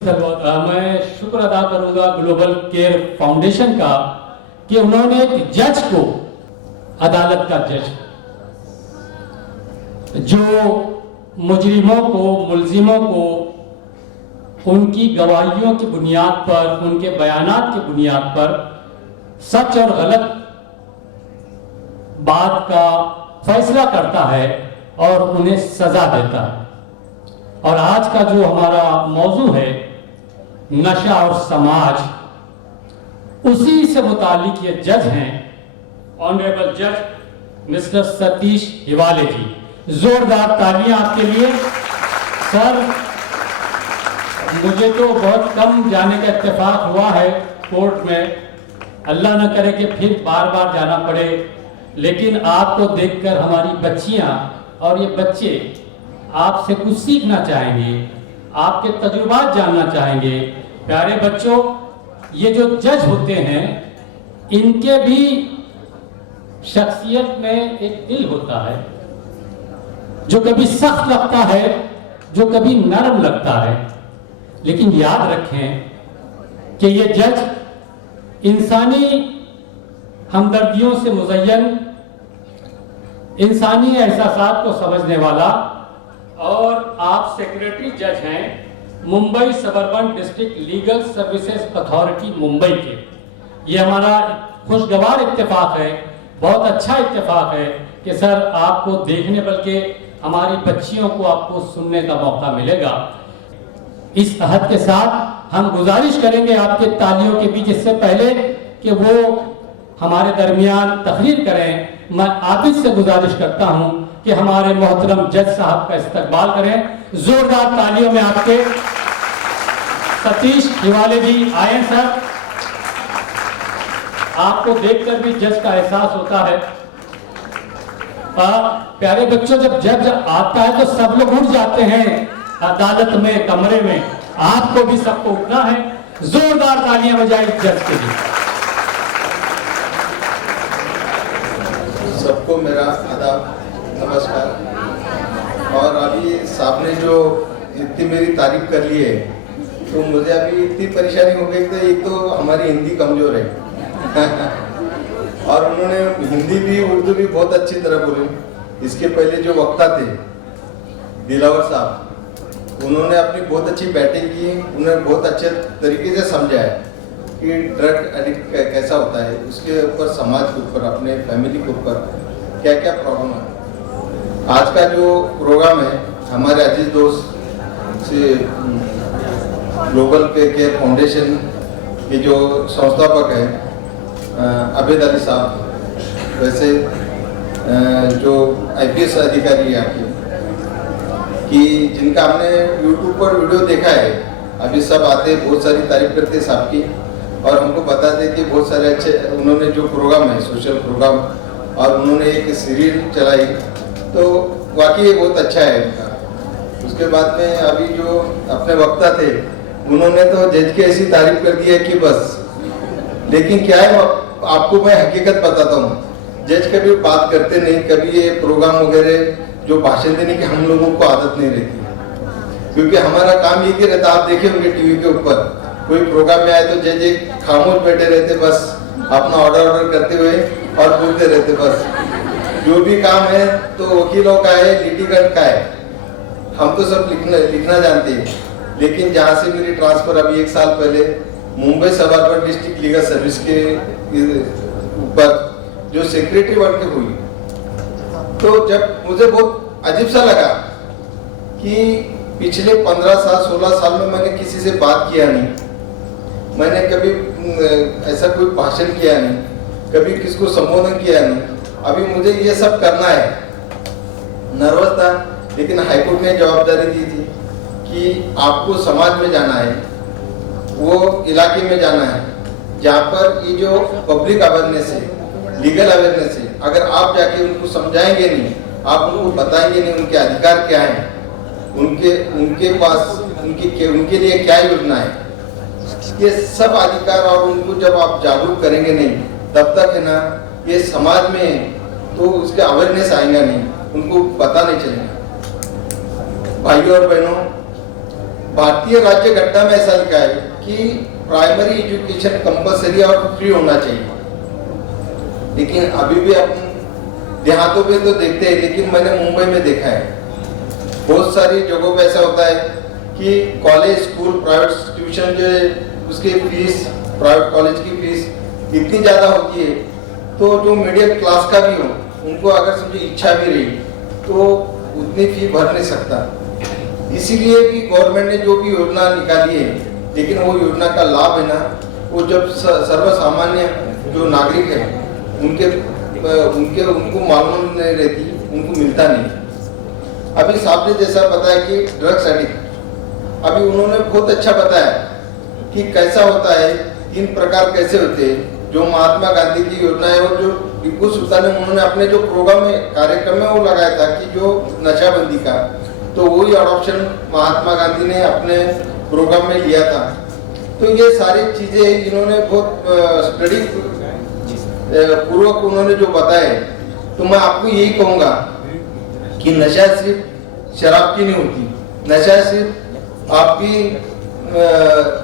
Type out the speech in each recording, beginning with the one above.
मैं शुक्र अदा करूंगा ग्लोबल केयर फाउंडेशन का कि उन्होंने एक जज को, अदालत का जज, जो मुजरिमों को, मुलजिमों को उनकी गवाहियों की बुनियाद पर, उनके बयानात की बुनियाद पर सच और गलत बात का फैसला करता है और उन्हें सजा देता है। और आज का जो हमारा मौजू है, नशा और समाज, उसी से मुतालिक ये जज हैं, ऑनरेबल जज मिस्टर सतीश हिवाले जी। जोरदार तालियां आपके लिए। सर, मुझे तो बहुत कम जाने का इत्तेफाक हुआ है कोर्ट में, अल्लाह न करे कि फिर बार बार जाना पड़े, लेकिन आपको देखकर हमारी बच्चियां और ये बच्चे आपसे कुछ सीखना चाहेंगे, आपके तजुर्बात जानना चाहेंगे। प्यारे बच्चों, ये जो जज होते हैं, इनके भी शख्सियत में एक दिल होता है, जो कभी सख्त लगता है, जो कभी नरम लगता है। लेकिन याद रखें कि ये जज इंसानी हमदर्दियों से मुज़य्यन, इंसानी एहसासात को समझने वाला, और आप सेक्रेटरी जज हैं Mumbai suburban district legal services authority Mumbai के। ये हमारा खुशगवार इत्तेफाक है, बहुत अच्छा इत्तेफाक है कि सर आपको देखने, बल्कि हमारी बच्चियों को आपको सुनने का मौका मिलेगा। इस अहद के साथ हम गुजारिश करेंगे आपके तालियों के बीच, इससे पहले कि वो हमारे दरमियान तकरीर करें, मैं आतिश से गुजारिश करता हूं कि हमारे मोहतरम जज साहब का इस्तकबाल करें। जोरदार तालियों में आपके सतीश हिवाले जी आए। सर, आपको देखकर भी जज का एहसास होता है। प्यारे बच्चों, जब जज आता है तो सब लोग उठ जाते हैं अदालत में, कमरे में। आपको भी सबको उठना है। जोरदार तालियां बजाएं जज के लिए। सबको मेरा आदाब, नमस्कार। और अभी साहब ने जो इतनी मेरी तारीफ कर ली है, तो मुझे अभी इतनी परेशानी हो गई कि एक तो हमारी हिंदी कमजोर है और उन्होंने हिंदी भी उर्दू भी बहुत अच्छी तरह बोली। इसके पहले जो वक्ता थे दिलावर साहब, उन्होंने अपनी बहुत अच्छी बैटिंग की, उन्होंने बहुत अच्छे तरीके से समझाया कि ड्रग एडिक्ट कैसा होता है, उसके ऊपर, समाज के ऊपर, अपने फैमिली के ऊपर क्या क्या प्रॉब्लम है। आज का जो प्रोग्राम है, हमारे अजीज दोस्त से ग्लोबल केयर फाउंडेशन के जो संस्थापक हैं अबेद अली साहब, वैसे जो IPS अधिकारी यहाँ के, कि जिनका हमने यूट्यूब पर वीडियो देखा है, अभी सब आते बहुत सारी तारीफ करते साहब की, और हमको बताते कि बहुत सारे अच्छे उन्होंने जो प्रोग्राम है, सोशल प्रोग्राम, और उन्होंने एक सीरियल चलाई, तो वाकई ये बहुत अच्छा है इनका। उसके बाद में अभी जो अपने वक्ता थे, उन्होंने तो जज की ऐसी तारीफ कर दी है कि बस। लेकिन क्या है, आपको मैं हकीकत बताता हूँ, जज कभी बात करते नहीं, कभी ये प्रोग्राम वगैरह जो भाषण देने की हम लोगों को आदत नहीं रहती, क्योंकि हमारा काम ये कि रहता, आप देखे होंगे टीवी के ऊपर कोई प्रोग्राम में आए तो जज एक खामोश बैठे रहते, बस अपना ऑर्डर करते हुए और बोलते रहते, बस जो भी काम है तो वकीलों का है, लिटिगेंट का है, हम तो सब लिखना जानते हैं। लेकिन जहाँ से मेरी ट्रांसफर अभी 1 साल पहले Mumbai suburban district legal service के ऊपर जो सेक्रेटरी बन के हुई, तो जब मुझे बहुत अजीब सा लगा कि पिछले 15 साल 16 साल में मैंने किसी से बात किया नहीं, मैंने कभी ऐसा कोई भाषण किया नहीं, कभी किसको संबोधन किया नहीं। अभी मुझे ये सब करना है, नर्वस था, लेकिन हाईकोर्ट ने जवाबदारी दी थी कि आपको समाज में जाना है, वो इलाके में जाना है जहाँ पर ये जो पब्लिक अवेयरनेस है, लीगल अवेयरनेस है, अगर आप जाके उनको समझाएंगे नहीं, आप उनको बताएंगे नहीं उनके अधिकार क्या है, उनके पास उनके लिए क्या योजना है, ये सब अधिकार, और उनको जब आप जागरूक करेंगे नहीं, तब तक है ना, ये समाज में तो उसके अवेयरनेस आएगा नहीं, उनको पता नहीं चलेगा। भाइयों और बहनों, भारतीय राज्य घटना में ऐसा लिखा है कि प्राइमरी एजुकेशन कंपलसरी और फ्री होना चाहिए, लेकिन अभी भी अपन देहातों पे तो देखते हैं, लेकिन मैंने मुंबई में देखा है बहुत सारी जगहों पे ऐसा होता है कि कॉलेज स्कूल प्राइवेट ट्यूशन जो है उसकी फीस, प्राइवेट कॉलेज की फीस इतनी ज़्यादा होती है, तो जो मिडिल क्लास का भी हो उनको अगर समझे इच्छा भी रही तो उतनी फी भर नहीं सकता। इसीलिए भी गवर्नमेंट ने जो भी योजना निकाली है, लेकिन वो योजना का लाभ है ना, वो जब सर्वसामान्य जो नागरिक है उनको मालूम नहीं रहती, उनको मिलता नहीं। अभी साहब ने जैसा बताया कि ड्रग्स एडिक्ट, अभी उन्होंने बहुत अच्छा बताया कि कैसा होता है, 3 प्रकार कैसे होते हैं, जो महात्मा गांधी की योजना है और जो टीपू सुल्तान ने उन्होंने अपने जो प्रोग्राम में कार्यक्रम में वो लगाया था कि जो नशाबंदी का, तो वही अडॉप्शन महात्मा गांधी ने अपने प्रोग्राम में लिया था। तो ये सारी चीजें इन्होंने बहुत स्टडी पूर्वक उन्होंने जो बताए, तो मैं आपको यही कहूँगा कि नशा सिर्फ शराब की नहीं होती, नशा सिर्फ आपकी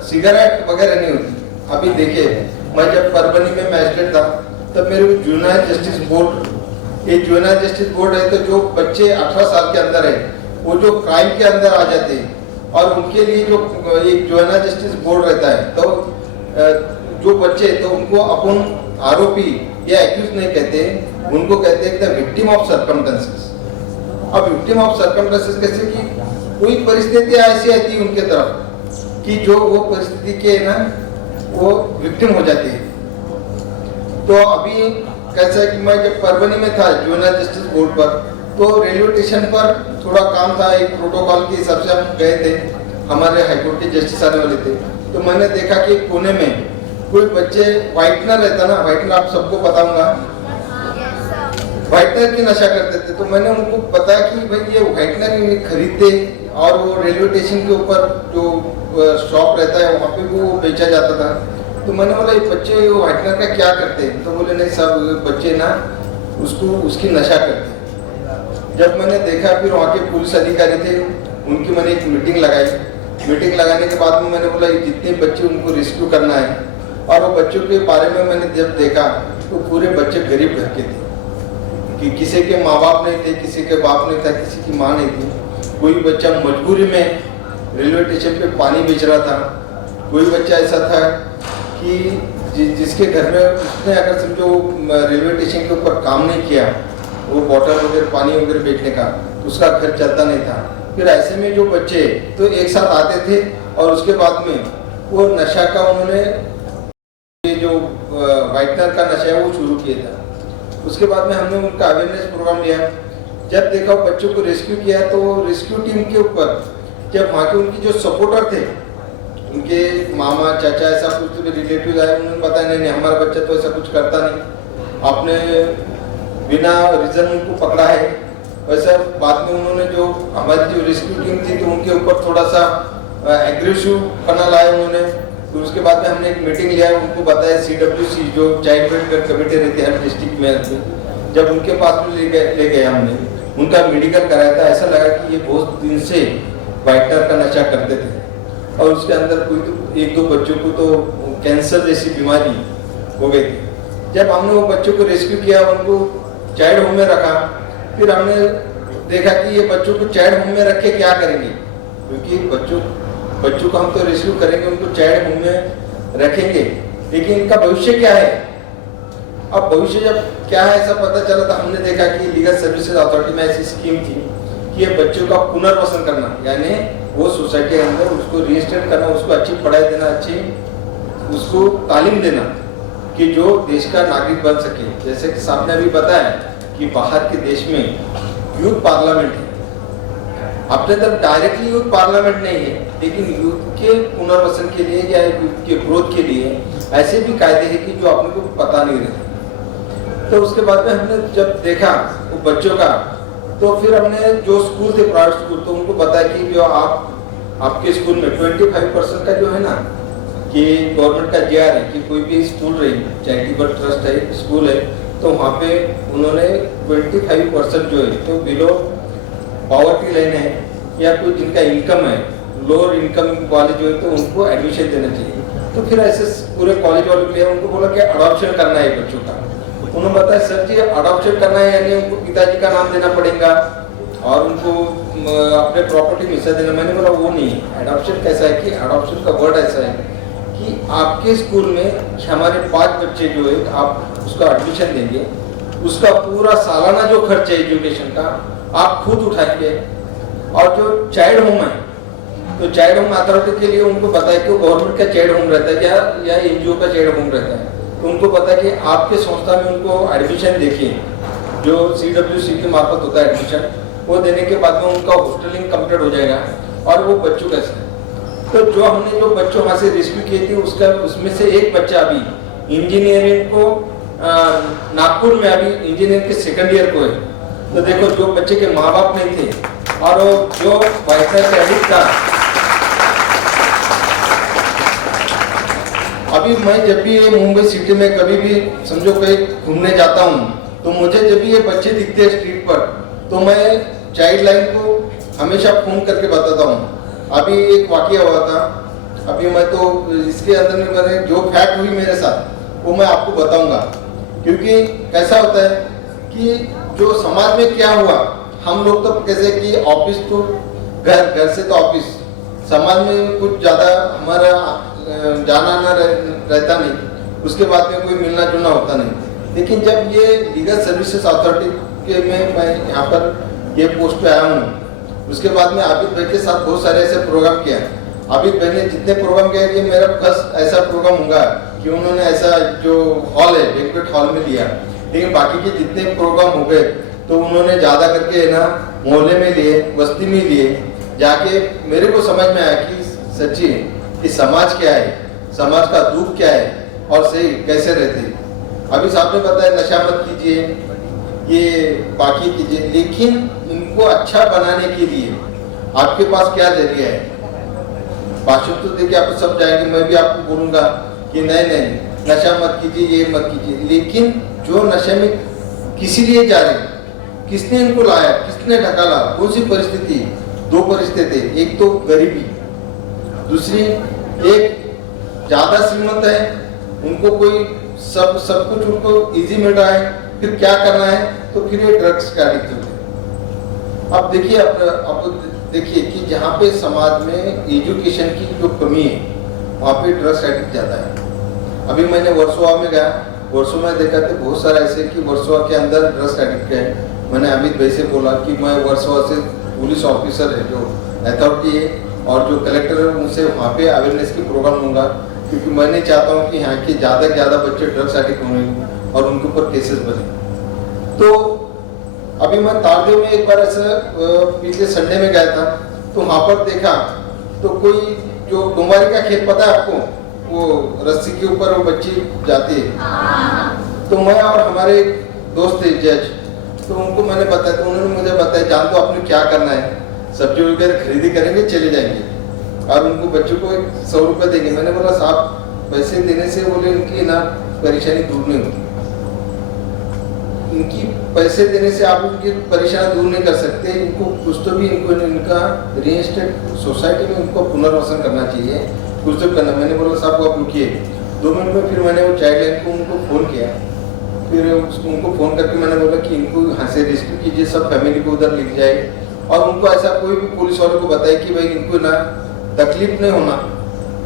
सिगरेट वगैरह नहीं होती। अभी देखिए, मैं जब परभनी में मैजिस्ट्रेट था तब मेरे को जुवेनाइल जस्टिस बोर्ड, ये जुवेनाइल जस्टिस बोर्ड है, तो जो बच्चे 18 साल के अंदर है वो जो क्राइम के अंदर आ जाते हैं और उनके लिए जो एक जुवेनाइल जस्टिस बोर्ड रहता है, तो जो बच्चे, तो उनको अपन आरोपी या एक्यूज नहीं कहते, उनको कहते हैं द विक्टिम ऑफ सर्कमस्टेंसेस। अब विक्टिम ऑफ सर्कमस्टेंसेस कैसे कि कोई परिस्थिति ऐसी आती है उनके तरफ कि जो वो परिस्थिति के ना वो विक्टिम हो जाते हैं। तो अभी कैसा है कि मैं जब परभनी में था जुवेनाइल जस्टिस बोर्ड पर, तो रेलवे स्टेशन पर थोड़ा काम था, एक प्रोटोकॉल के हिसाब से हम गए थे, हमारे हाईकोर्ट के जस्टिस आने वाले थे, तो मैंने देखा कि पुणे में कोई बच्चे व्हाइटनर रहता ना, व्हाइटनर आप सबको बताऊंगा, व्हाइटनर की नशा करते थे। तो मैंने उनको बताया कि भाई ये व्हाइटनर खरीदते और वो रेलवे स्टेशन के ऊपर जो शॉप रहता है वहाँ पे वो बेचा जाता था। तो मैंने बोला ये बच्चे व्हाइटनर का क्या करते हैं, तो बोले नहीं सब बच्चे ना उसकी नशा करते हैं। जब मैंने देखा, फिर वहाँ के पुलिस अधिकारी थे, उनकी मैंने एक मीटिंग लगाई। मीटिंग लगाने के बाद में मैंने बोला ये जितने बच्चे उनको रेस्क्यू करना है, और वो बच्चों के बारे में मैंने जब देखा तो पूरे बच्चे गरीब घर के थे, कि किसी के माँ बाप नहीं थे, किसी के बाप नहीं था, किसी की माँ नहीं थी। कोई बच्चा मजबूरी में रेलवे स्टेशन पे पानी बेच रहा था, कोई बच्चा ऐसा था कि जिसके घर में उसने अगर समझो रेलवे स्टेशन के ऊपर काम नहीं किया, वो बॉटल वगैरह पानी वगैरह बेचने का, तो उसका घर चलता नहीं था। फिर ऐसे में जो बच्चे तो एक साथ आते थे और उसके बाद में वो नशा का उन्होंने जो व्हाइटनर का नशा है वो शुरू किया था। उसके बाद में हमने उनका अवेयरनेस प्रोग्राम लिया। जब देखा बच्चों को रेस्क्यू किया, तो रेस्क्यू टीम के ऊपर जब वहाँ के उनकी जो सपोर्टर थे, उनके मामा चाचा ऐसा कुछ रिलेटिव आए, उन्होंने बताया नहीं हमारा बच्चा तो ऐसा कुछ करता नहीं, आपने बिना रीजन उनको पकड़ा है। वैसे बाद में उन्होंने जो हमारी जो रेस्क्यू टीम थी तो उनके ऊपर थोड़ा सा एग्रेसिव पना लाया उन्होंने। तो उसके बाद में हमने एक मीटिंग लिया, उनको बताया CWC जो चाइल्ड वेलफेयर कमेटी रहती है हर डिस्ट्रिक्ट में, जब उनके पास में ले गए हमने, उनका मेडिकल कराया था। ऐसा लगा कि ये बहुत दिन से व्हाइटनर का नशा करते थे और उसके अंदर कोई तो 1-2 बच्चों को तो कैंसर जैसी बीमारी हो गई थी। जब हमने वो बच्चों को रेस्क्यू किया, उनको चाइल्ड होम में रखा, फिर हमने देखा कि ये बच्चों को चाइल्ड होम में रख के क्या करेंगे, क्योंकि बच्चों को हम तो रेस्क्यू करेंगे, उनको चाइल्ड होम में रखेंगे, लेकिन इनका भविष्य क्या है। अब भविष्य जब क्या है ऐसा पता चला, तो हमने देखा कि लीगल सर्विसेज अथॉरिटी में ऐसी स्कीम थी कि ये बच्चों का पुनर्वसन करना, यानी वो सोसाइटी के अंदर उसको रजिस्टर करना, उसको अच्छी पढ़ाई देना, अच्छी उसको तालीम देना कि जो देश का नागरिक बन सके। जैसे कि साहब ने अभी बताया कि बाहर के देश में यूथ पार्लियामेंट है, अपने तरफ डायरेक्टली यूथ पार्लियामेंट नहीं है, लेकिन यूथ के पुनर्वसन के लिए या यूथ के ग्रोथ के लिए ऐसे भी कायदे हैं कि जो अपने को पता नहीं रहते। तो उसके बाद में हमने जब देखा वो बच्चों का, तो फिर हमने जो स्कूल थे प्राइवेट स्कूल, तो उनको बताया कि जो आपके स्कूल में 25% का जो है ना कि गवर्नमेंट का JR है कि कोई भी स्कूल रही, चैरिटेबल ट्रस्ट है, स्कूल है, तो वहाँ पे उन्होंने 25% जो है तो बिलो पॉवर्टी लाइन है या कोई जिनका इनकम है लोअर इनकम वाले जो है तो उनको एडमिशन देना चाहिए। तो फिर ऐसे पूरे कॉलेज वालों के लिए उनको बोला कि अडॉप्शन करना है बच्चों का। उन्होंने बताया सर जी अडॉप्शन करना है यानी उनको पिताजी का नाम देना पड़ेगा और उनको अपने प्रॉपर्टी में हिस्सा देना। मैंने बोला वो नहीं है। अडॉप्शन कैसा है कि अडॉप्शन का वर्ड ऐसा है कि आपके स्कूल में हमारे 5 बच्चे जो है आप उसका एडमिशन देंगे, उसका पूरा सालाना जो खर्च है एजुकेशन का आप खुद उठाएंगे। और जो चाइल्ड होम है तो चाइल्ड होम अथॉरिटी के लिए उनको पता है कि गवर्नमेंट का चाइल्ड होम रहता है क्या या एनजीओ का चाइल्ड होम रहता है, तो उनको पता है कि आपके संस्था में उनको एडमिशन देखिए जो CWC के मार्फत होता है एडमिशन, वो देने के बाद में उनका हॉस्टलिंग कंप्लीट हो जाएगा और वो बच्चों का है। तो जो हमने जो बच्चों वहाँ से रेस्क्यू किए थे उसमें से एक बच्चा अभी इंजीनियरिंग को नागपुर में अभी इंजीनियरिंग के सेकंड ईयर को है। तो देखो जो बच्चे के माँ बाप नहीं थे और जो वाईफाई से एडिक्ट था। अभी मैं जब भी ये मुंबई सिटी में कभी भी समझो कहीं घूमने जाता हूँ तो मुझे जब भी ये बच्चे दिखते हैं स्ट्रीट पर तो मैं चाइल्ड लाइन को हमेशा फोन करके बताता हूँ। अभी एक वाकया हुआ था, अभी मैं तो इसके अंदर में मैंने जो फैक्ट हुई मेरे साथ वो मैं आपको बताऊंगा, क्योंकि कैसा होता है कि जो समाज में क्या हुआ, हम लोग तो कैसे कि ऑफिस तो घर से तो ऑफिस, समाज में कुछ ज़्यादा हमारा जाना आना रहता नहीं, उसके बाद में कोई मिलना जुलना होता नहीं। लेकिन जब ये लीगल सर्विसेज अथॉरिटी के में मैं यहाँ पर ये पोस्ट पे आया हूँ, उसके बाद में आबिद भाई के साथ बहुत सारे ऐसे प्रोग्राम किया। आबिद भाई ने जितने प्रोग्राम किया ये मेरा फर्स्ट ऐसा प्रोग्राम होगा कि उन्होंने ऐसा जो हॉल है बैंक्वेट हॉल में दिया, लेकिन बाकी के जितने प्रोग्राम हो गए तो उन्होंने ज़्यादा करके ना मोहल्ले में लिए, बस्ती में लिए, जाके मेरे को समझ में आया कि सच्ची कि समाज क्या है, समाज का दुख क्या है और सही कैसे रहते। अभी साहब ने बताया नशा मत कीजिए, ये बाकी कीजिए, लेकिन इनको अच्छा बनाने के लिए आपके पास क्या जरिया है। भाषण तो देखिए आप सब जाएंगे, मैं भी आपको बोलूंगा कि नहीं नशा मत कीजिए, ये मत कीजिए, लेकिन जो नशे में किसी लिए जा रहे, किसने इनको लाया, किसने ढकाला, कौन सी परिस्थिति, 2 परिस्थिति, एक तो गरीबी, दूसरी एक ज्यादा श्रीमंत है, उनको कोई सब कुछ उनको इजी मिल रहा है, फिर क्या करना है, तो फिर ये ड्रग्स का एडिक्ट होते हैं। अब देखिए अब देखिए कि जहाँ पे समाज में एजुकेशन की जो कमी है वहाँ पे ड्रग्स एडिक्ट ज़्यादा है। अभी मैंने वर्सोवा में गया, वर्सोवा में देखा तो बहुत सारा ऐसे कि वर्सोवा के अंदर ड्रग्स एडिक्ट है। मैंने अमित भाई से बोला कि मैं वर्सोवा से पुलिस ऑफिसर है जो अथॉरिटी है और जो कलेक्टर है उनसे वहाँ पे अवेयरनेस की प्रोग्राम लूँगा, क्योंकि मैं नहीं चाहता हूँ कि यहाँ के ज़्यादा से ज़्यादा बच्चे ड्रग्स एडिक्ट होंगे और उनके ऊपर केसेस बने। तो अभी मैं तारदेव में एक बार ऐसा पिछले संडे में गया था, तो वहाँ पर देखा तो कोई जो डुमारी का खेल पता है आपको, वो रस्सी के ऊपर वो बच्ची जाती है। तो मैं और हमारे दोस्त थे जज, तो उनको मैंने बताया, तो उन्होंने मुझे बताया जान तो आपने क्या करना है, सब्जी वगैरह खरीदी करेंगे चले जाएंगे और उनको बच्चों को 100 रुपये देंगे। मैंने बोला साहब पैसे देने से बोले इनकी ना परेशानी दूर नहीं होती, इनकी पैसे देने से आप उनकी परेशानी दूर नहीं कर सकते, इनको कुछ तो भी इनको इनका रिएस्टेट सोसाइटी में इनको पुनर्वासन करना चाहिए, कुछ तो करना। मैंने बोला साहब को आप रुकिए 2 मिनट में, फिर मैंने वो चाइल्ड लाइन को उनको फ़ोन किया, फिर उनको फ़ोन करके मैंने बोला कि इनको यहाँ से रेस्क्यू कीजिए, सब फैमिली को उधर लिख जाए और उनको ऐसा कोई भी पुलिस वालों को बताए कि भाई इनको ना तकलीफ नहीं होना,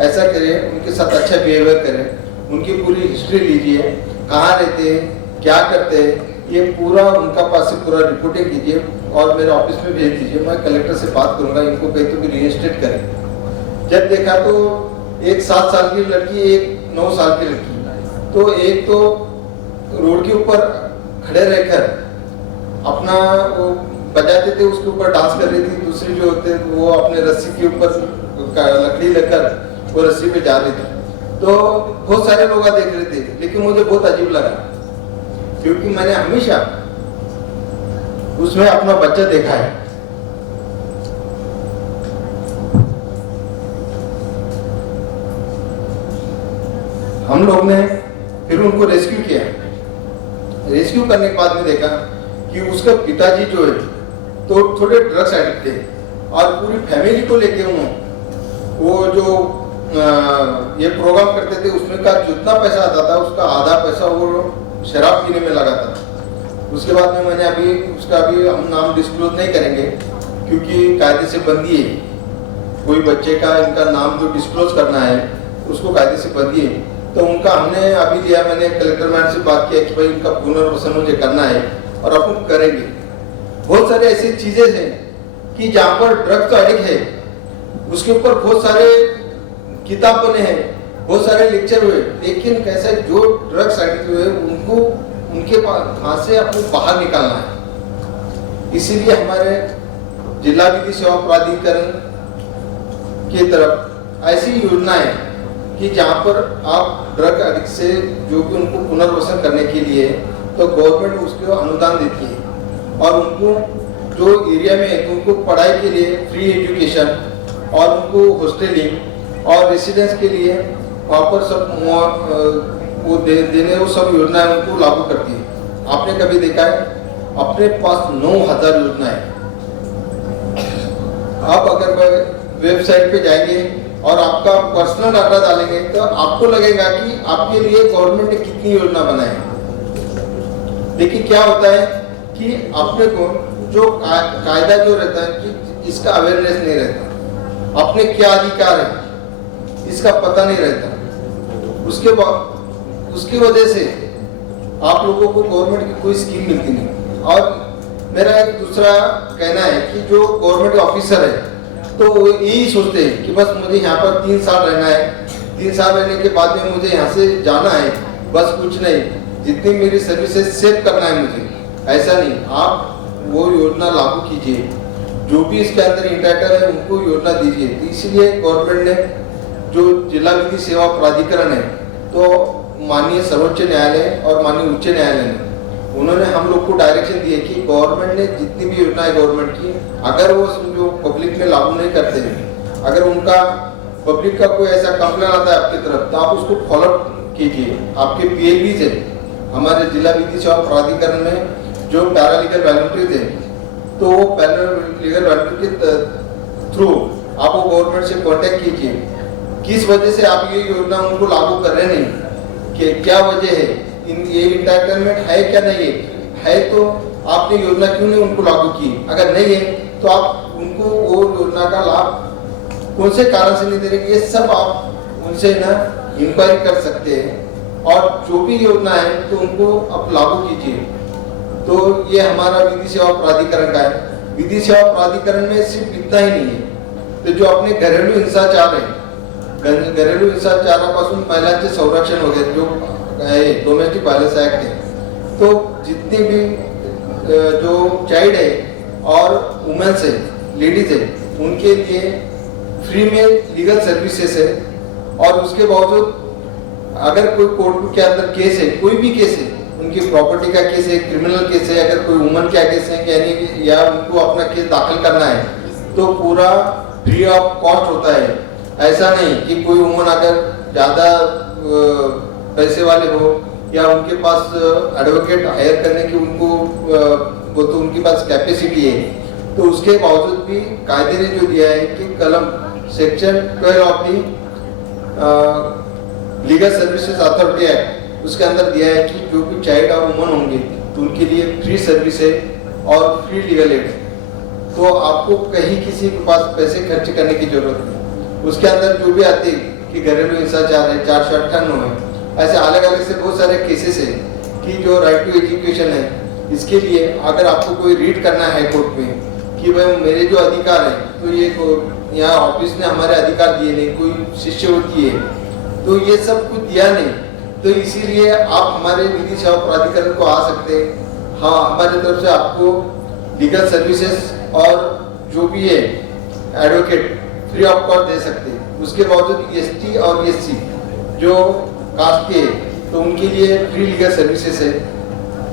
ऐसा करें, उनके साथ अच्छा बिहेवियर करें, उनकी पूरी हिस्ट्री लीजिए, कहाँ रहते हैं, क्या करते हैं, ये पूरा उनका पास से पूरा रिपोर्टिंग कीजिए और मेरे ऑफिस में भेज दीजिए। मैं कलेक्टर से बात करूंगा, इनको कहीं तो भी रिएस्टेट करें। जब देखा तो एक 7 साल की लड़की, एक 9 साल की लड़की, तो एक तो रोड के ऊपर खड़े रहकर अपना वो बजाते थे, उसके ऊपर डांस कर रही थी, दूसरी जो होते वो अपने रस्सी के ऊपर लकड़ी लेकर वो रस्सी पे जा रही थी। तो बहुत सारे लोग देख रहे थे, लेकिन मुझे बहुत अजीब लगा क्योंकि मैंने हमेशा उसमें अपना बच्चा देखा है। हम लोग ने फिर उनको रेस्क्यू किया, रेस्क्यू करने के बाद में देखा कि उसका पिताजी जो है तो थोड़े ड्रग्स एडिक्ट थे और पूरी फैमिली को लेके उन्होंने वो जो ये प्रोग्राम करते थे उसमें का जितना पैसा आता था उसका आधा पैसा वो शराब पीने में लगाता था। उसके बाद में मैंने अभी उसका भी हम नाम डिस्क्लोज नहीं करेंगे क्योंकि कायदे से बंदी है, कोई बच्चे का इनका नाम जो डिस्क्लोज करना है उसको कायदे से बंदी है। तो उनका हमने अभी लिया, मैंने कलेक्टर मैडम से बात किया कि भाई इनका पुनर्वसन मुझे करना है और अपन करेंगे। बहुत सारे ऐसी चीजें हैं कि जहाँ पर ड्रग्स तो एडिक्ट है उसके ऊपर बहुत सारे किताब बने हैं, बहुत सारे लेक्चर हुए, लेकिन कैसे जो ड्रग्स एडिक्ट हुए उनको उनके हाथ से अपने बाहर निकालना है। इसीलिए हमारे जिला विधि सेवा प्राधिकरण की तरफ ऐसी योजनाएं कि जहाँ पर आप ड्रग एडिक्ट से जो भी उनको पुनर्वसन करने के लिए तो गवर्नमेंट उसको अनुदान देती है और उनको जो एरिया में है तो उनको पढ़ाई के लिए फ्री एजुकेशन और उनको हॉस्टलिंग और रेसिडेंस के लिए वहाँ पर सब वो देने वो सब योजनाएं उनको लागू करती है। आपने कभी देखा है अपने पास 9000 योजनाएं, आप अगर वेबसाइट पे जाएंगे और आपका पर्सनल डाटा डालेंगे तो आपको लगेगा कि आपके लिए गवर्नमेंट ने कितनी योजना बनाई। देखिए क्या होता है कि अपने को जो कायदा जो रहता है कि इसका अवेयरनेस नहीं रहता, अपने क्या अधिकार है इसका पता नहीं रहता। उसके बाद उसकी वजह से आप लोगों को गवर्नमेंट की कोई स्कीम मिलती नहीं। और मेरा एक दूसरा कहना है कि जो गवर्नमेंट ऑफिसर है तो वो यही सोचते हैं कि बस मुझे यहाँ पर 3 साल रहना है, 3 साल रहने के बाद में मुझे यहाँ से जाना है, बस कुछ नहीं, जितनी मेरी सर्विसेज सेव करना है मुझे। ऐसा नहीं, आप वो योजना लागू कीजिए, जो भी इसके अंदर इंटाइटल है उनको योजना दीजिए। तो इसलिए गवर्नमेंट ने जो जिला विधि सेवा प्राधिकरण है तो माननीय सर्वोच्च न्यायालय और माननीय उच्च न्यायालय ने उन्होंने हम लोग को डायरेक्शन दिए कि गवर्नमेंट ने जितनी भी योजनाएं गवर्नमेंट की अगर वो जो पब्लिक में लागू नहीं करते हैं, अगर उनका पब्लिक का कोई ऐसा कंप्लेन आता है आपकी तरफ तो आप उसको फॉलो कीजिए। आपके PLBs है हमारे जिला विधि सेवा प्राधिकरण में जो पैरालीगल वॉलंटियर्स है तो वो पैरालीगल वॉलंटियर के थ्रू आप वो गवर्नमेंट से कॉन्टेक्ट कीजिए किस वजह से आप ये योजना उनको लागू कर रहे नहीं, कि क्या वजह है, ये इंटाइटलमेंट है क्या नहीं है तो आपने योजना क्यों नहीं उनको लागू की, अगर नहीं है तो आप उनको वो योजना का लाभ कौन से कारण से नहीं दे रहे, ये सब आप उनसे ना इंक्वायरी कर सकते हैं और जो भी योजना है तो उनको आप लागू कीजिए। तो ये हमारा विधि सेवा प्राधिकरण का है। विधि सेवा प्राधिकरण में सिर्फ इतना ही नहीं है, तो जो अपने घरेलू हिंसाचार है, घरेलू हिंसाचारापासून महिलांचे संरक्षण वगैरे जो डोमेस्टिक वायलेंस एक्ट है, तो जितनी भी जो चाइल्ड है और वुमेन्स है, लेडीज है, उनके लिए फ्री में लीगल सर्विसेज है। और उसके बावजूद अगर कोई कोर्ट के अंदर केस है, कोई भी केस है, उनकी प्रॉपर्टी का केस है, क्रिमिनल केस है, अगर कोई वुमन का केस है यानी या उनको अपना केस दाखिल करना है तो पूरा फ्री ऑफ कॉस्ट होता है। ऐसा नहीं कि कोई वुमन अगर ज़्यादा पैसे वाले हो या उनके पास एडवोकेट हायर करने की उनको वो तो उनके पास कैपेसिटी है, तो उसके बावजूद भी कायदे ने जो दिया है कि कलम section 12 of the legal services authority act उसके अंदर दिया है कि जो भी चाइल्ड और वुमन होंगे तो उनके लिए फ्री सर्विस है और फ्री लीगल एड है। तो आपको कहीं किसी के पास पैसे खर्च करने की जरूरत नहीं। उसके अंदर जो भी आते कि घरेलू हिंसाचार है, 498 है, ऐसे अलग अलग से बहुत सारे केसेस है कि जो राइट टू एजुकेशन है, इसके लिए अगर आपको कोई रीड करना है कोर्ट में कि भाई मेरे जो अधिकार है तो ये यहाँ ऑफिस ने हमारे अधिकार दिए नहीं, कोई शिष्यवृत्ति है, तो ये सब कुछ दिया नहीं, तो इसीलिए आप हमारे विधि सेवा प्राधिकरण को आ सकते हैं। हाँ, हमारी तरफ से आपको लीगल सर्विसेज और जो भी है एडवोकेट फ्री ऑफ कॉस्ट दे सकते हैं। उसके बावजूद ST और SC जो कास्ट के तो उनके लिए फ्री लीगल सर्विसेज है।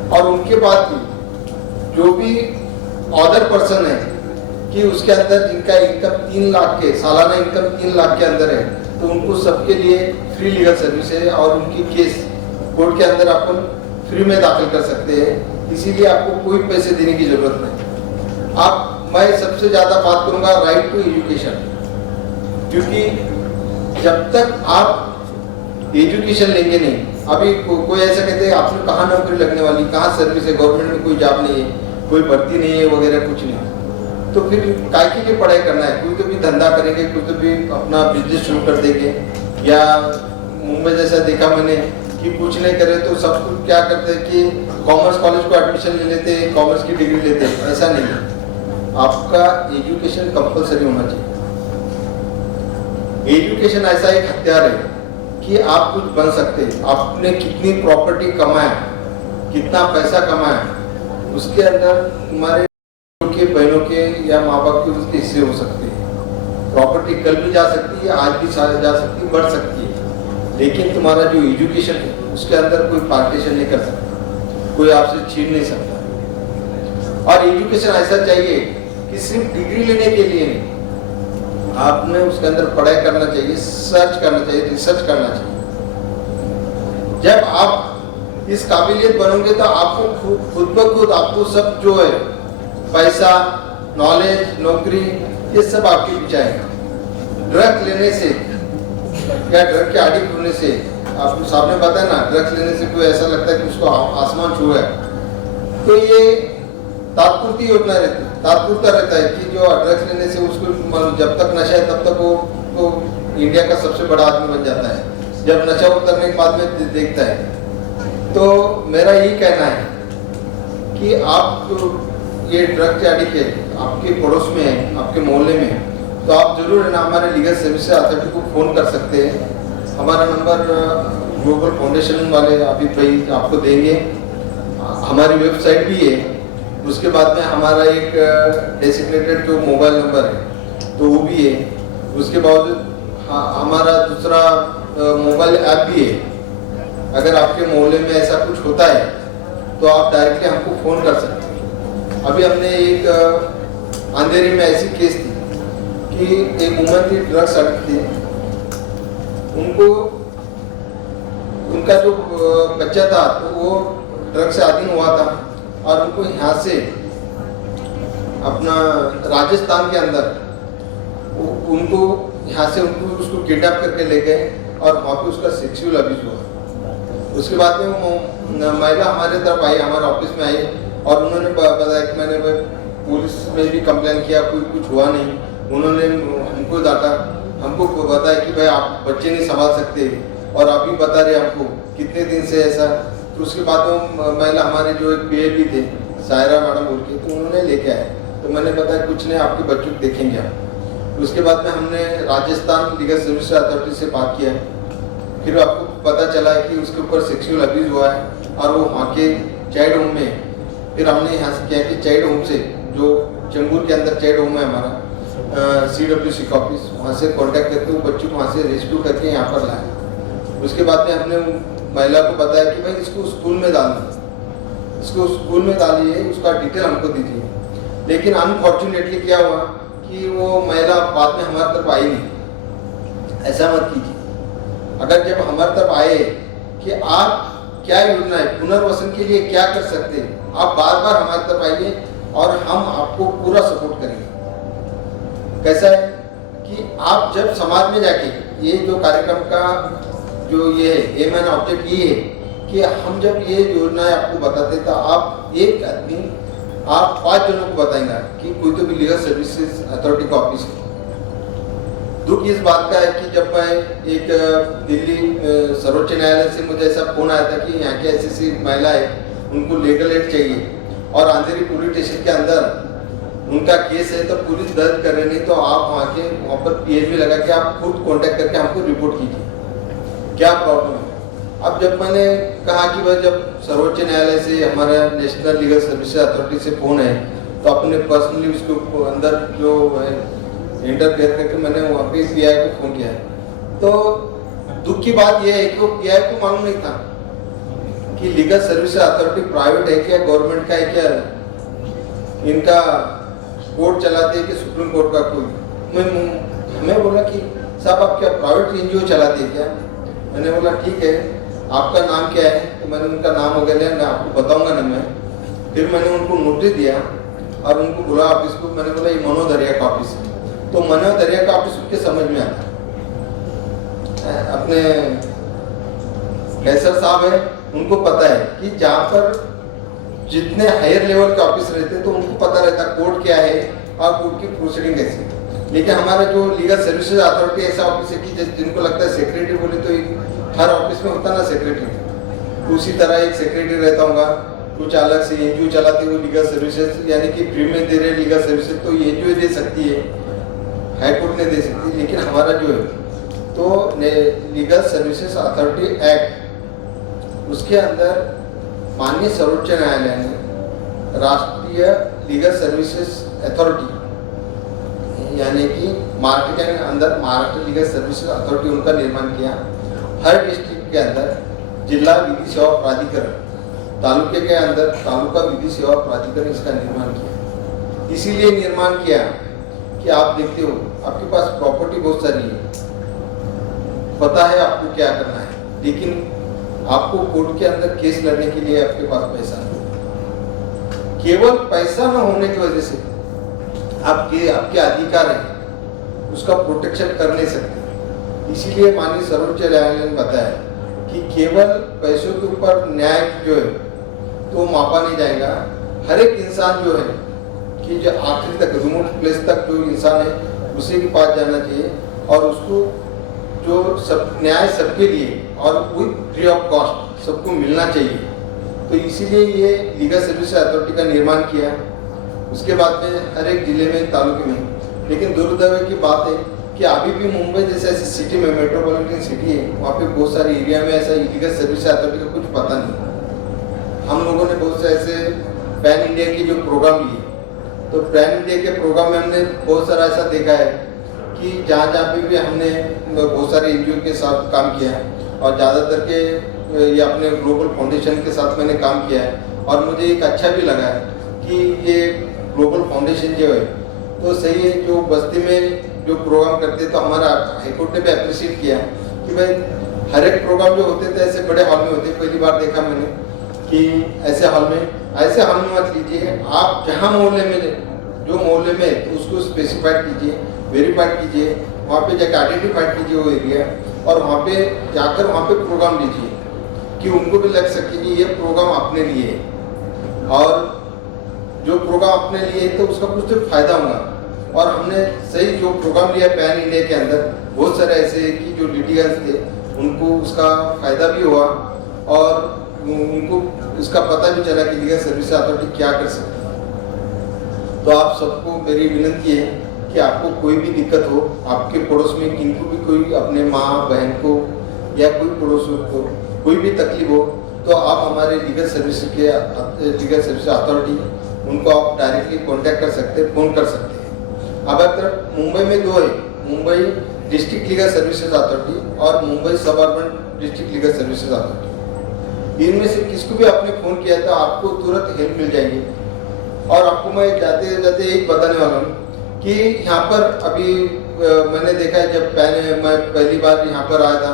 और उनके बाद भी जो भी अदर पर्सन है कि उसके अंदर जिनका इनकम 3 लाख के सालाना इनकम 3 लाख के अंदर है तो उनको सबके लिए फ्री लीगल सर्विस है और उनकी केस कोर्ट के अंदर अपन फ्री में दाखिल कर सकते हैं। इसीलिए आपको कोई पैसे देने की जरूरत नहीं। मैं सबसे ज्यादा बात करूंगा राइट टू एजुकेशन। क्योंकि जब तक आप एजुकेशन लेंगे नहीं, अभी कोई ऐसा कहते हैं आपने कहाँ नौकरी लगने वाली, कहाँ सर्विस है, गवर्नमेंट में कोई जॉब नहीं है, कोई भर्ती नहीं है वगैरह कुछ नहीं, तो फिर काय के लिए पढ़ाई करना है? कोई तो भी धंधा करेंगे, कोई तो भी अपना बिजनेस शुरू कर देंगे, या मुंबई जैसा देखा मैंने कि कुछ नहीं करे तो सब कुछ क्या करते हैं कि कॉमर्स कॉलेज को एडमिशन ले लेते हैं, कॉमर्स की डिग्री लेते हैं। ऐसा नहीं है, आपका एजुकेशन कंपलसरी होना चाहिए। एजुकेशन ऐसा एक हथियार है कि आप कुछ बन सकते हैं। आपने कितनी प्रॉपर्टी कमाया, कितना पैसा कमाया, उसके अंदर तुम्हारे के बहनों के या माँ बाप के उसके हिस्से हो सकते हैं। प्रॉपर्टी कल भी जा सकती है, आज भी जा सकती है, बढ़ सकती है, लेकिन तुम्हारा जो एजुकेशन है उसके अंदर कोई पार्टीशन नहीं कर सकता, कोई आपसे छीन नहीं सकता। और एजुकेशन ऐसा चाहिए कि सिर्फ डिग्री लेने के लिए नहीं, आपने उसके अंदर पढ़ाई करना चाहिए, सर्च करना चाहिए, रिसर्च करना चाहिए। जब आप इस काबिलियत बनोगे तो आपको खुद ब खुद आपको सब जो है पैसा, नॉलेज, नौकरी, ये सब आपके पीछे आएगा। ड्रग लेने से या ड्रग के आदी होने से, आपको सामने पता है ना, ड्रग्स लेने से कोई ऐसा लगता है कि उसको आसमान छू है, तो ये तात्पुरती योजना रहती है, तात्पुरता रहता है कि जो ड्रग्स लेने से उसको जब तक नशा है तब तक वो तो इंडिया का सबसे बड़ा आदमी बन जाता है। जब नशा उतरने के बाद में देखता है। तो मेरा यही कहना है कि आप जो ये ड्रग के एडिक्ट है, आपके पड़ोस में है, आपके मोहल्ले में है, तो आप जरूर है ना हमारे लीगल सर्विस अथॉरिटी को फ़ोन कर सकते हैं। हमारा नंबर ग्लोबल फाउंडेशन वाले आबिद भाई आपको देंगे। हमारी वेबसाइट भी है, उसके बाद में हमारा एक डेसिग्नेटेड जो मोबाइल नंबर है तो वो भी है। उसके बाद हमारा दूसरा मोबाइल ऐप भी है। अगर आपके मोहल्ले में ऐसा कुछ होता है तो आप डायरेक्टली हमको फ़ोन कर सकते हैं। अभी हमने एक अंधेरी में ऐसी केस थी कि एक वुमन थी, ड्रग्स एडिक्ट थी, उनको उनका जो बच्चा था तो वो ड्रग्स से अधीन हुआ था, और उनको यहाँ से अपना राजस्थान के अंदर उनको यहाँ से उनको उसको किडनैप करके ले गए और वहाँ पे उसका सेक्सुअल अब्यूज हुआ। उसके बाद में वो महिला हमारे तरफ आई, हमारे ऑफिस में आई, और उन्होंने बताया कि मैंने पुलिस में भी कंप्लेन किया, कोई कुछ हुआ नहीं। उन्होंने हमको डांटा, हमको बताया कि भाई आप बच्चे नहीं संभाल सकते, और आप ही बता रहे हमको कितने दिन से ऐसा। तो उसके बाद में महिला हमारे जो एक पीएल भी थे, सायरा मैडम बोल के, तो उन्होंने लेके आए। तो मैंने बताया कुछ नहीं, आपके बच्चों को देखेंगे आप। उसके बाद में हमने राजस्थान लीगल सर्विस अथॉरिटी से बात किया है। फिर आपको पता चला है कि उसके ऊपर सेक्सुअल अब्यूज हुआ है, और वो वहाँ के चाइल्ड होम में। फिर हमने यहाँ से किया कि चाइल्ड होम से, जो चंगूर के अंदर चाइल्ड होम है हमारा, CWC का ऑफिस, वहाँ से कॉन्टैक्ट करके वो बच्चों को वहाँ से रेस्क्यू करके यहाँ पर लाए। उसके बाद में हमने महिला को बताया कि भाई इसको स्कूल में डालना, इसको स्कूल में डालिए, उसका डिटेल हमको दीजिए। लेकिन अनफॉर्चुनेटली क्या हुआ कि वो महिला बाद में हमारी तरफ आई नहीं। ऐसा मत कीजिए। अगर जब हमारी तरफ आए कि आप क्या योजना है, पुनर्वसन के लिए क्या कर सकते हैं, आप बार बार हमारी तरफ आइए और हम आपको पूरा सपोर्ट करेंगे। कैसा है कि आप जब समाज में जाके, ये जो कार्यक्रम का जो ये एम एंड ऑब्जेक्ट ये है कि हम जब ये योजनाएं आपको बताते तो आप एक आदमी, आप 5 जनों को बताएंगे कि कोई तो भी लीगल सर्विसेज अथॉरिटी का ऑफिस है। दुख इस बात का है कि जब मैं एक दिल्ली सर्वोच्च न्यायालय से मुझे ऐसा फोन आया था कि यहाँ की ऐसी महिला है, उनको लीगल एड चाहिए, और अंधेरी पुलिस स्टेशन के अंदर उनका केस है, तो पुलिस दर्ज कर रही नहीं, तो आप वहाँ पर पीएलबी लगा के आप खुद कांटेक्ट करके हमको रिपोर्ट कीजिए क्या प्रॉब्लम है। अब जब मैंने कहा कि भाई जब सर्वोच्च न्यायालय से हमारा नेशनल लीगल सर्विसेज अथॉरिटी से फोन है, तो अपने पर्सनली उसको अंदर जो है इंटरफेयर करके मैंने वहाँ पे पीआई को फोन किया है। तो दुख की बात यह है कि वो पीआई को मालूम नहीं था कि लीगल सर्विसेज अथॉरिटी प्राइवेट है क्या, गवर्नमेंट का है क्या, इनका कोर्ट चलाते हैं कि सुप्रीम कोर्ट का कोई। हमें बोला कि साहब आप क्या प्राइवेट एनजीओ चलाते हैं क्या। मैंने बोला ठीक है, आपका नाम क्या है। तो मैंने उनका नाम वगैरह मैं आपको बताऊंगा नहीं मैं। फिर मैंने उनको नोटिस दिया और उनको बुला ऑफिस को। मैंने बोला ये मनोदरिया का ऑफिस है। तो मनोहर दरिया का ऑफिस उनके समझ में आता है। अपने कैसर साहब है, उनको पता है कि जहाँ पर जितने हायर लेवल के ऑफिस रहते हैं तो उनको पता रहता कोर्ट क्या है और कोर्ट की प्रोसीडिंग कैसी है। लेकिन हमारा जो लीगल सर्विसेज अथॉरिटी ऐसा ऑफिस है कि जिनको लगता है सेक्रेटरी बोले तो हर ऑफिस में होता ना सेक्रेटरी, तो उसी तरह एक सेक्रेटरी रहता होगा, कुछ अलग से एनजीओ चलाते हुए लीगल सर्विसेज, यानी कि फ्री में दे रहे लीगल सर्विसेज तो एनजीओ दे सकती है, हाई कोर्ट ने दे सकती है। लेकिन हमारा जो है तो लीगल सर्विसेज अथॉरिटी एक्ट, उसके अंदर माननीय सर्वोच्च न्यायालय ने राष्ट्रीय लीगल सर्विसेज अथॉरिटी यानी कि महाराष्ट्र के अंदर महाराष्ट्र लीगल सर्विसेज अथॉरिटी उनका निर्माण किया। हर डिस्ट्रिक्ट के अंदर जिला विधि सेवा प्राधिकरण, तालुके के अंदर तालुका विधि सेवा प्राधिकरण इसका निर्माण किया। इसीलिए निर्माण किया कि आप देखते हो आपके पास प्रॉपर्टी बहुत सारी है, पता है आपको क्या करना है, लेकिन आपको कोर्ट के अंदर केस लड़ने के लिए आपके पास पैसा नहीं। केवल पैसा न होने की वजह से आपके अधिकार है उसका प्रोटेक्शन कर नहीं सकते। इसीलिए माननीय सर्वोच्च न्यायालय ने बताया कि केवल पैसों के ऊपर न्याय जो है तो मापा नहीं जाएगा। हर एक इंसान जो है कि जो आखिरी तक रिमोट प्लेस तक जो इंसान है उसी के पास जाना चाहिए और उसको जो सब न्याय सबके लिए और विद फ्री ऑफ कॉस्ट सबको मिलना चाहिए। तो इसीलिए ये लीगल सर्विस अथॉरिटी का निर्माण किया। उसके बाद में हर एक जिले में तालुके में, लेकिन दुर्दैव की बात है कि अभी भी मुंबई जैसे ऐसी सिटी में मेट्रोपॉलिटन सिटी है, वहाँ पे बहुत सारे एरिया में ऐसा लीगल सर्विस अथॉरिटी का कुछ पता नहीं। हम लोगों ने बहुत से ऐसे पैन इंडिया के जो प्रोग्राम लिए, तो पैन इंडिया के प्रोग्राम में हमने बहुत सारा ऐसा देखा है कि जहाँ जहाँ पे भी हमने बहुत सारे एनजीओ के साथ काम किया है और ज़्यादातर के ये अपने ग्लोबल फाउंडेशन के साथ मैंने काम किया है। और मुझे एक अच्छा भी लगा है कि ये ग्लोबल फाउंडेशन जो है तो सही है, जो बस्ती में जो प्रोग्राम करते तो हमारा हाईकोर्ट ने भी अप्रिशिएट किया कि भाई हर एक प्रोग्राम जो होते थे ऐसे बड़े हॉल में होते। पहली बार देखा मैंने कि ऐसे हॉल में मत लीजिए, आप जहाँ मोहल्ले में जो मोहल्ले में तो उसको स्पेसिफाइड कीजिए, वेरीफाइड कीजिए, वहाँ पे जाकर आइडेंटिफाइड कीजिए वो एरिया और वहाँ पे जाकर वहाँ पे प्रोग्राम लीजिए कि उनको भी लग सके कि ये प्रोग्राम अपने लिए है और जो प्रोग्राम अपने लिए तो उसका कुछ तो फायदा होगा। और हमने सही जो प्रोग्राम लिया पैन इंडिया के अंदर, बहुत सारे ऐसे कि जो लिटिगेंट्स थे उनको उसका फायदा भी हुआ और उनको इसका पता भी चला कि लीगल सर्विस अथॉरिटी क्या कर सकती है। तो आप सबको मेरी विनती है कि आपको कोई भी दिक्कत हो, आपके पड़ोस में किनको भी कोई अपने माँ बहन को या कोई पड़ोसियों को कोई भी तकलीफ हो तो आप हमारे लीगल सर्विस अथॉरिटी उनको आप डायरेक्टली कांटेक्ट कर सकते हैं, फ़ोन कर सकते हैं। अब अगर मुंबई में दो है, Mumbai district legal services authority और मुंबई सब urban district legal services authority, इनमें से किसको भी आपने फ़ोन किया तो आपको तुरंत हेल्प मिल जाएगी। और आपको मैं जाते जाते एक बताने वाला हूँ कि यहाँ पर अभी मैंने देखा है जब मैं पहली बार यहाँ पर आया था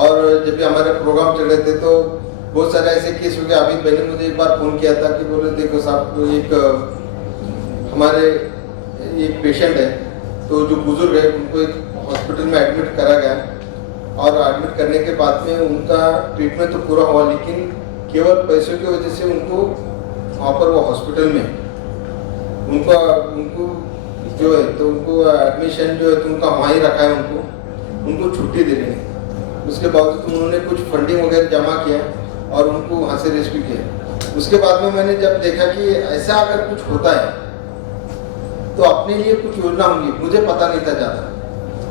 और जब भी हमारे प्रोग्राम चल रहे थे तो बहुत सारे ऐसे केस हो गए। अभी मैंने मुझे एक बार फ़ोन किया था कि बोले देखो साहब एक हमारे एक पेशेंट है तो जो बुजुर्ग है उनको एक हॉस्पिटल में एडमिट करा गया और एडमिट करने के बाद में उनका ट्रीटमेंट तो पूरा हुआ, लेकिन केवल पैसों की वजह से उनको वहाँ पर वो हॉस्पिटल में उनको जो है तो उनको एडमिशन जो है तो उनका वहाँ ही रखा है, उनको छुट्टी दे रही है। उसके बावजूद उन्होंने कुछ फंडिंग वगैरह जमा किया और उनको वहाँ से रेस्क्यू किया। उसके बाद में मैंने जब देखा कि ऐसा अगर कुछ होता है तो अपने लिए कुछ योजना होंगी, मुझे पता नहीं था ज़्यादा।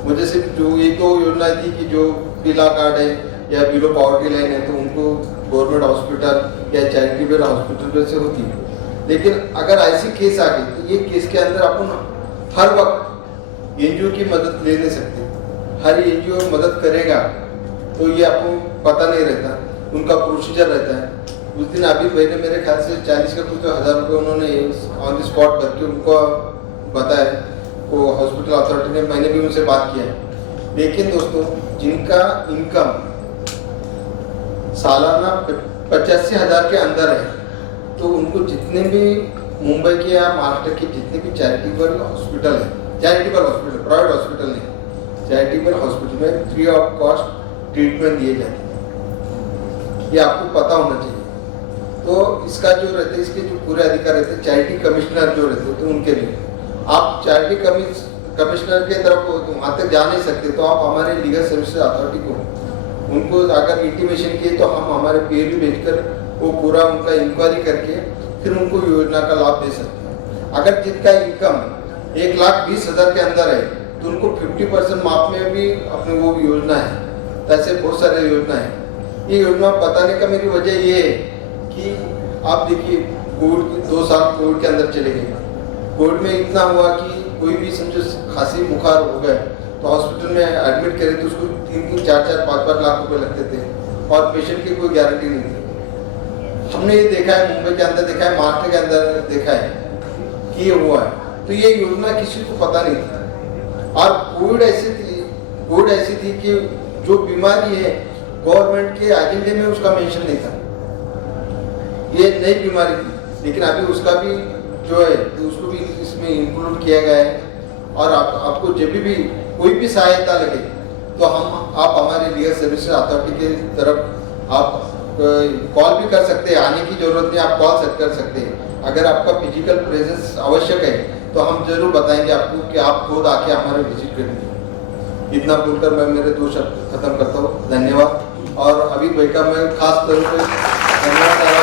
मुझे सिर्फ जो एक दो योजना थी कि जो बिला कार्ड है या बिलो पॉवर्टी लाइन है तो उनको गवर्नमेंट हॉस्पिटल या चैरिटेबल हॉस्पिटल से होती है। लेकिन अगर ऐसी केस आ गई तो ये केस के अंदर अपन हर वक्त एनजीओ की मदद ले नहीं सकते। हर एनजीओ मदद करेगा तो ये आपको पता नहीं रहता, उनका प्रोसीजर रहता है। उस दिन अभी मैंने मेरे ख्याल से 40 का कुछ 1000 रुपये उन्होंने ऑन द स्पॉट करके उनको बताया वो हॉस्पिटल अथॉरिटी ने, मैंने भी उनसे बात किया। लेकिन दोस्तों जिनका इनकम सालाना 85,000 के अंदर है तो उनको जितने भी मुंबई के या महाराष्ट्र के जितने भी चैरिटेबल हॉस्पिटल है चैरिटेबल हॉस्पिटल, प्राइवेट हॉस्पिटल नहीं, चैरिटेबल हॉस्पिटल में फ्री ऑफ कॉस्ट ट्रीटमेंट दिए जाते हैं। ये आपको पता होना चाहिए। तो इसका जो रहते, इसके जो पूरे अधिकार रहते, चैरिटी कमिश्नर जो रहते तो उनके लिए, आप चैरिटी कमिश्नर के तरफ वहाँ तक जा नहीं सकते, तो आप हमारे लीगल सर्विसेज अथॉरिटी को उनको अगर इंटीमेशन किए तो हम हमारे PLU भेजकर वो पूरा उनका इंक्वायरी करके फिर उनको योजना का लाभ दे सकते हैं। अगर जिनका इनकम 1,20,000 के अंदर है तो उनको 50% माफ में भी अपनी वो योजना है। ऐसे बहुत सारे योजना है। ये योजना बताने का मेरी वजह ये है कि आप देखिए कोविड 2 साल कोविड के अंदर चले गए। कोविड में इतना हुआ कि कोई भी समझो खांसी बुखार हो गए तो हॉस्पिटल में एडमिट करे तो उसको 3-3, 4-4, 5-5 लाख रुपए लगते थे और पेशेंट की कोई गारंटी नहीं थी। हमने ये देखा है, मुंबई के अंदर देखा है, महाराष्ट्र के अंदर देखा है कि ये हुआ है। तो ये योजना किसी को पता नहीं थी। और कोविड ऐसी थी कि जो बीमारी है गवर्नमेंट के एजेंडे में उसका मेंशन नहीं था। ये नई बीमारी थी, लेकिन अभी उसका भी जो है तो उसको भी इसमें इंक्लूड किया गया है। और आपको जब भी कोई भी सहायता लगे तो आप हमारे लीगल सर्विसेज अथॉरिटी के तरफ आप कॉल भी कर सकते हैं। आने की जरूरत नहीं, आप कॉल कर सकते हैं। अगर आपका फिजिकल प्रेजेंस आवश्यक है तो हम जरूर बताएंगे आपको कि आप खुद आके हमारे विजिट करेंगे। इतना बोलकर मैं मेरे 2 शब्द खत्म करता हूँ। धन्यवाद। और अभी भाई का मैं खास तौर पर धन्यवाद